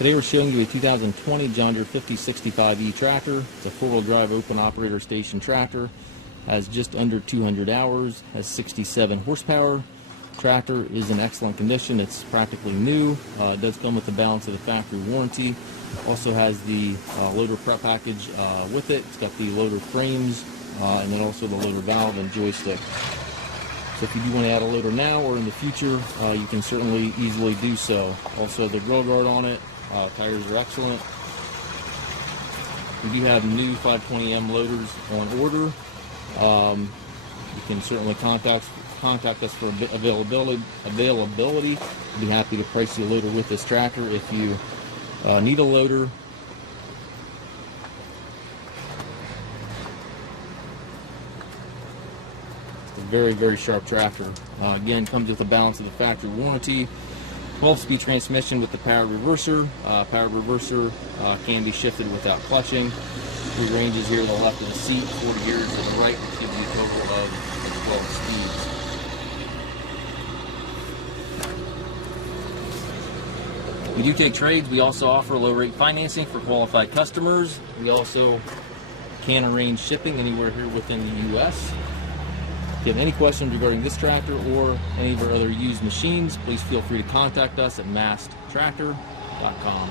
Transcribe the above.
Today we're showing you a 2020 John Deere 5065E tractor. It's a four-wheel drive open operator station tractor. Has just under 200 hours, has 67 horsepower. Tractor is in excellent condition. It's practically new. It does come with the balance of the factory warranty. Also has the loader prep package with it. It's got the loader frames and then also the loader valve and joystick. So if you do want to add a loader now or in the future, you can certainly easily do so. Also the grill guard on it. Tires are excellent. We do have new 520M loaders on order. You can certainly contact us for availability. We'll be happy to price you a loader with this tractor if you need a loader. It's a very, very sharp tractor. Again, comes with the balance of the factory warranty. 12-speed transmission with the powered reverser. Powered reverser can be shifted without clutching. 3 ranges here to the left of the seat, 40 gears to the right, which gives you a total of 12 speeds. We do take trades. We also offer low-rate financing for qualified customers. We also can arrange shipping anywhere here within the U.S. If you have any questions regarding this tractor or any of our other used machines, please feel free to contact us at massedtractor.com.